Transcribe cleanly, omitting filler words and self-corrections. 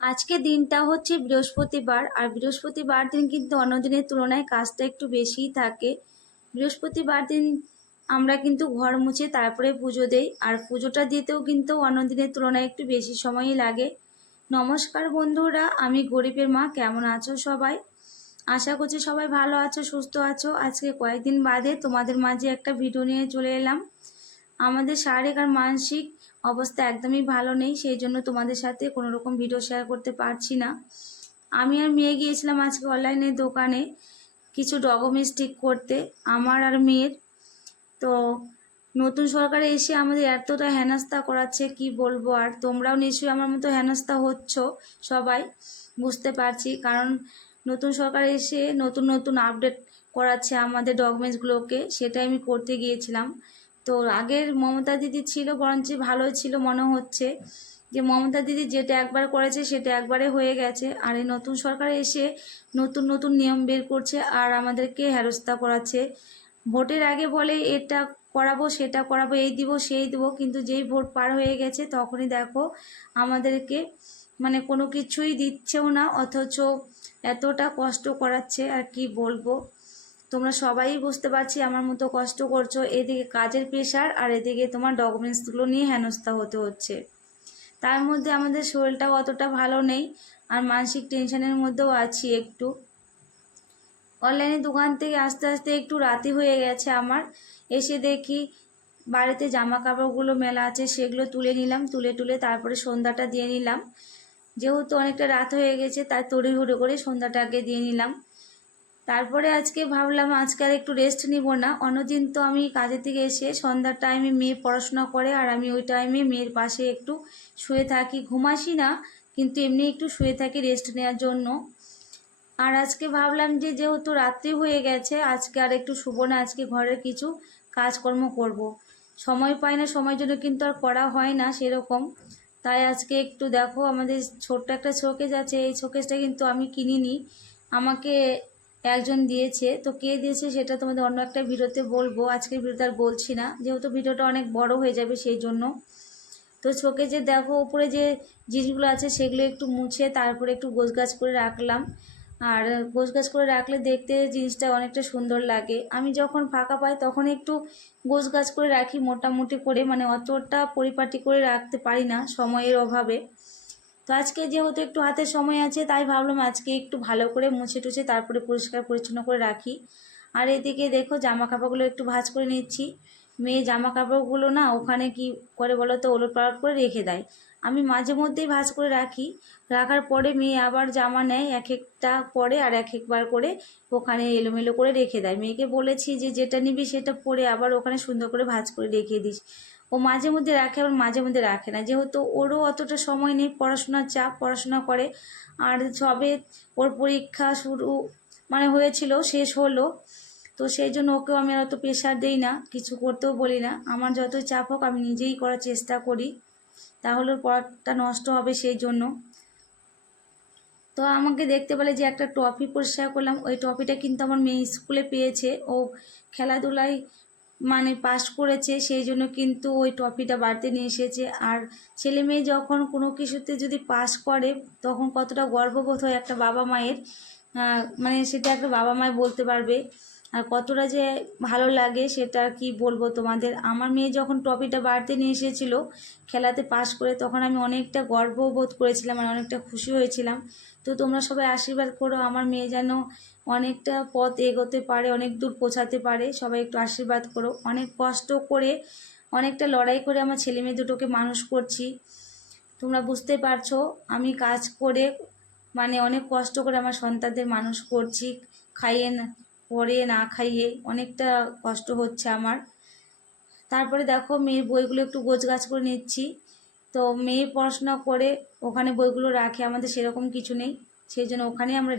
আজকে দিনটা হচ্ছে বৃহস্পতিবার, আর বৃহস্পতিবার দিন কিন্তু অন্য দিনের তুলনায় কাজটা একটু বেশিই থাকে। বৃহস্পতিবার দিন আমরা কিন্তু ঘর মুছে তারপরে পুজো দেই, আর পুজোটা দিতেও কিন্তু অন্য দিনের তুলনায় একটু বেশি সময়ই লাগে। নমস্কার বন্ধুরা, আমি গরিবের মা। কেমন আছো সবাই? আশা করছি সবাই ভালো আছো, সুস্থ আছো। আজকে কয়েকদিন বাদে তোমাদের মাঝে একটা ভিডিও নিয়ে চলে এলাম। আমাদের শারীরিক আর মানসিক অবস্থা একদমই ভালো নেই, সেই জন্য তোমাদের সাথে কোনো রকম ভিডিও শেয়ার করতে পারছি না। আমি আর মেয়ে গিয়েছিলাম আজকে অনলাইনের দোকানে কিছু ডকুমেন্টস ঠিক করতে, আমার আর মেয়ের। তো নতুন সরকারে এসে আমাদের এতটা হেনস্থা করাচ্ছে, কি বলবো। আর তোমরাও নিশ্চয়ই আমার মতো হেনস্থা হচ্ছ সবাই, বুঝতে পারছি। কারণ নতুন সরকার এসে নতুন নতুন আপডেট করাচ্ছে আমাদের ডকুমেন্টসগুলোকে, সেটাই আমি করতে গিয়েছিলাম। তো আগের মমতা দিদি ছিল বরঞ্চ ভালোই ছিল, মনে হচ্ছে যে মমতা দিদি যেটা একবার করেছে সেটা একবারে হয়ে গেছে। আর এই নতুন সরকার এসে নতুন নতুন নিয়ম বের করছে আর আমাদেরকে হেনস্থা করাচ্ছে। ভোটের আগে বলে এটা করাবো, সেটা করাবো, এই দিব সেই দিব, কিন্তু যেই ভোট পার হয়ে গেছে তখনই দেখো আমাদেরকে মানে কোনো কিছুই দিচ্ছেও না, অথচ এতটা কষ্ট করাচ্ছে। আর কি বলবো, তোমরা সবাই বুঝতে পারছি আমার মতো কষ্ট করছো। এদিকে কাজের প্রেশার আর এদিকে তোমার ডকুমেন্টসগুলো নিয়ে হেনস্থা হতে হচ্ছে। তার মধ্যে আমাদের শরীরটাও অতটা ভালো নেই, আর মানসিক টেনশনের মধ্যেও আছি একটু। অনলাইনে দোকান থেকে আস্তে আস্তে একটু রাতি হয়ে গেছে আমার। এসে দেখি বাড়িতে জামা কাপড়গুলো মেলা আছে, সেগুলো তুলে নিলাম। তুলে তারপরে সন্ধ্যাটা দিয়ে নিলাম। যেহেতু অনেকটা রাত হয়ে গেছে তাই তড়িঘড়ি করে সন্ধ্যাটাকে দিয়ে নিলাম। তারপরে আজকে ভাবলাম আজকে আর একটু রেস্ট নিব না। অন্যদিন তো আমি কাজের থেকে এসে সন্ধ্যার টাইমে মেয়ে পড়াশোনা করে, আর আমি ওই টাইমে মেয়ের পাশে একটু শুয়ে থাকি। ঘুমাসি না, কিন্তু এমনি একটু শুয়ে থাকি রেস্ট নেওয়ার জন্য। আর আজকে ভাবলাম যে যেহেতু রাত্রি হয়ে গেছে, আজকে আর একটু শুব না, আজকে ঘরের কিছু কাজকর্ম করব। সময় পাই না, সময়ের জন্য কিন্তু আর করা হয় না সেরকম। তাই আজকে একটু দেখো আমাদের ছোট্ট একটা শোকেস আছে, এই শোকেসটা কিন্তু আমি কিনিনি, আমাকে একজন দিয়েছে। তো কে দিয়েছে সেটা তোমাদের অন্য একটা ভিডিওতে বলবো, আজকের ভিডিওতে আর বলছি না, যেহেতু ভিডিওটা অনেক বড় হয়ে যাবে সেই জন্য। তো শোকেসে দেখো উপরে যে জিনিসগুলো আছে সেগুলো একটু মুছে তারপরে একটু গোছগাছ করে রাখলাম। আর গোছগাছ করে রাখলে দেখতে জিনিসটা অনেকটা সুন্দর লাগে। আমি যখন ফাঁকা পাই তখন একটু গোছগাছ করে রাখি মোটামুটি করে, মানে অতটা পরিপাটি করে রাখতে পারি না সময়ের অভাবে। তো আজকে যেহেতু একটু হাতে সময় আছে তাই ভাবলাম আজকে একটু ভালো করে মুছে টুছে তারপরে পরিষ্কার পরিচ্ছন্ন করে রাখি। আর এদিকে দেখো জামা কাপড়গুলো একটু ভাঁজ করে নিচ্ছি। মেয়ে জামা কাপড়গুলো না ওখানে কি করে বলো তো, ওলট পালট করে রেখে দেয়। আমি মাঝে মধ্যেই ভাঁজ করে রাখি, রাখার পরে মেয়ে আবার জামা নেয় এক একটা পরে, আর এক একবার করে ওখানে এলোমেলো করে রেখে দেয়। মেয়েকে বলেছি যে যেটা নিবি সেটা পরে আবার ওখানে সুন্দর করে ভাঁজ করে রেখে দিস। ও মাঝে মধ্যে রাখে, আবার মাঝে মধ্যে রাখে না, যেহেতু ওরও অতটা সময় নেই, পড়াশোনার চাপ, পড়াশোনা করে। আর সবে ওর পরীক্ষা শুরু মানে হয়েছিল, শেষ হলো। তো সেই জন্য ওকেও আমি আর অত প্রেশার দিই না, কিছু করতেও বলি না। আমার যতই চাপ হোক আমি নিজেই করার চেষ্টা করি, তাহলে ওর পড়াটা নষ্ট হবে সেই জন্য। তো আমাকে দেখতে পেলে যে একটা ট্রফি পরিষ্কার করলাম, ওই ট্রফিটা কিন্তু আমার মেয়ে স্কুলে পেয়েছে। ও খেলাধুলায় মানে পাস করেছে, সেই জন্য কিন্তু ওই ট্রফিটা বাড়িতে নিয়ে এসেছে। আর ছেলে মেয়ে যখন কোনো কিছুতে যদি পাস করে তখন কতটা গর্ববোধ হয় একটা বাবা মায়ের, মানে সেটা একটা বাবা মায় বলতে পারবে। আর কতটা যে ভালো লাগে সেটা আর কি বলবো তোমাদের। আমার মেয়ে যখন ট্রফিটা বাড়িতে নিয়ে এসেছিলো খেলাতে পাস করে, তখন আমি অনেকটা গর্ববোধ করেছিলাম আর অনেকটা খুশি হয়েছিলাম। তো তোমরা সবাই আশীর্বাদ করো আমার মেয়ে যেন অনেকটা পথ এগোতে পারে, অনেক দূর পৌঁছাতে পারে। সবাই একটু আশীর্বাদ করো। অনেক কষ্ট করে, অনেকটা লড়াই করে আমার ছেলে মেয়ে দুটোকে মানুষ করছি। তোমরা বুঝতে পারছো আমি কাজ করে মানে অনেক কষ্ট করে আমার সন্তানদের মানুষ করছি, খাইয়ে না পরে না খাইয়ে অনেকটা কষ্ট হচ্ছে আমার। তারপরে দেখো মেয়ের বইগুলো একটু গোছগাছ করে নিচ্ছি। তো মেয়ে পড়াশোনা করে ওখানে বইগুলো রাখে, আমাদের সেরকম কিছু নেই, সেই জন্য ওখানে আমরা